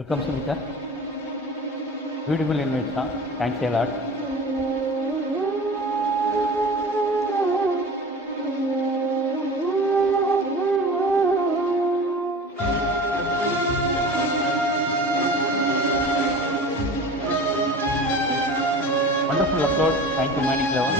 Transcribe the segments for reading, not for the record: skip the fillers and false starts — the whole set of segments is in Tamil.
Welcome, Sumita. Beautiful invitation. Thanks a lot. Wonderful upload. Thank you, Manik Lawan.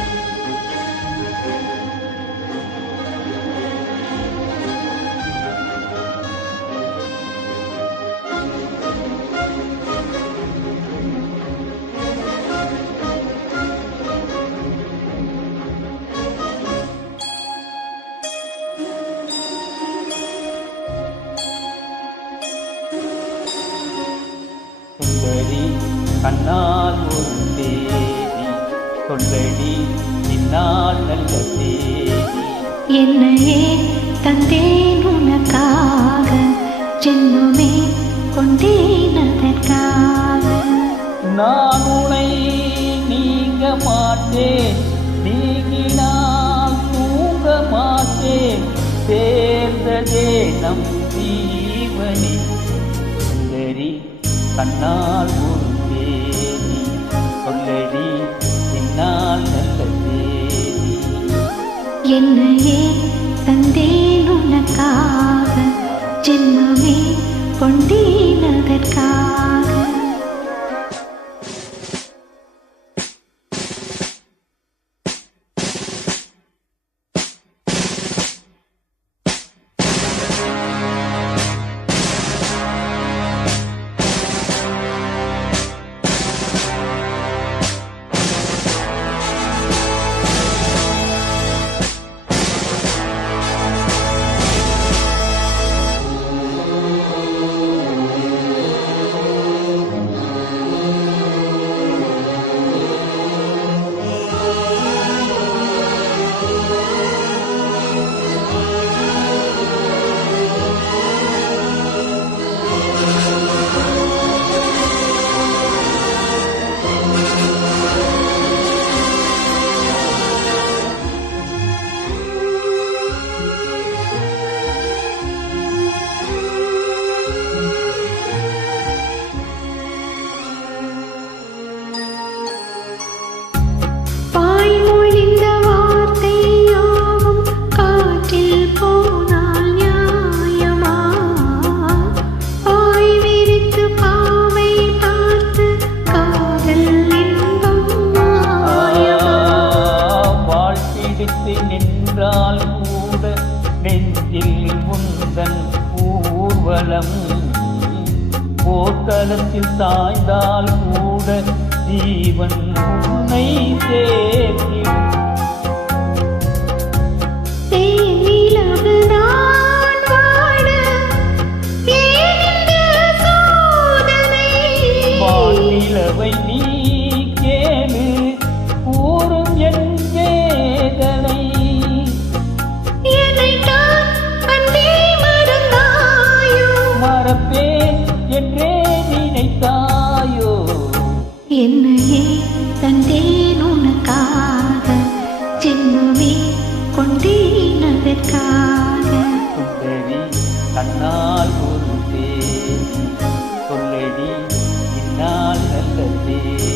சுந்தரி கண்ணால் ஒரு தேதி சொல்லடி இந்நாள் நல்ல தேதி. என்னையே தந்தேன் உனக்காக, ஜென்மமே கொண்டேன் அதற்காக. நான் உனை நீங்க மாட்டேன், நீங்கினால் தூங்க மாட்டேன், சேர்ந்ததே நம் ஜீவனி. சுந்தரி கண்ணால் ஒரு தேதி சொல்லடி இந்நாள் நல்ல தேதி. என்னையே தந்தேன் உனக்காக, ஜென்மமே கொண்டேன் அதற்காக. நின்றால் கூட நெஞ்சில் உந்தன் ஊர்வலம், போர்க்களத்தில் சாய்ந்தால் கூட ஜீவன் உன்னை சேர்த்திடும். வானிலவை நீ கேளு கூறும் என் வேதனை. மறப்பேன் என்றே நினைத்தாயோ. என்னையே தந்தேன் உனக்காக, ஜென்மமே கொண்டேன் அதற்காக. சுந்தரி கண்ணால் ஒரு தேதி சொல்லடி இந்நாள் நல்ல தேதி.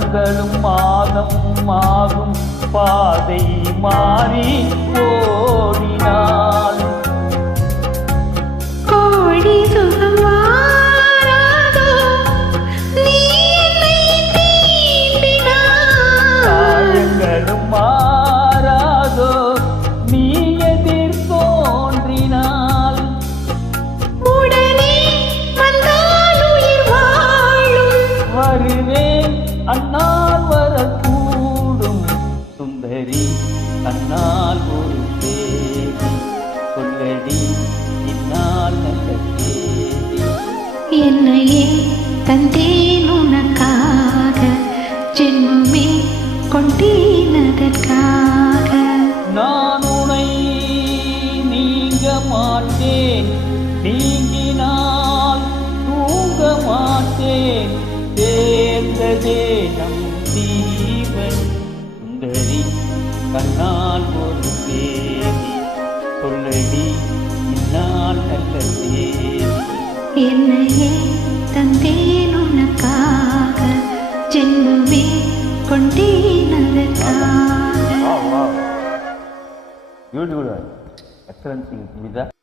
வருடங்களும் மாதம் ஆகும் பாதை மாறி ஓடினாள் கோடி சுகம் வாராதோ நீ என்னை தீண்டினாய் காயங்களும் மாறாதோ நீ எதிர் தோன்றினாள் உடனே வந்தால் உயிர் வாழும் வருவேன் அண்ணால் வரக்கூடும் சுந்தரி அண்ணால் ஒரு தேதி சொல்லடி இந்நாள் நல்ல தேதி என்னையே தந்தேன் உனக்காக ஜென்மமே கொண்டேனதற்காக நான் உனை நீங்க மாட்டேன் நீங்கினால் தூங்க மாட்டேன் சேர்ந்ததே நம் தீவன் சுந்தரி கண்ணால் ஒரு தேதி சொல்லடி இந்நாள் நல்ல தேதி என்னையே தந்தேன் உனக்காக ஜென்மமே கொண்டேனதற்காக Beautiful. Excellent singing, Lisa.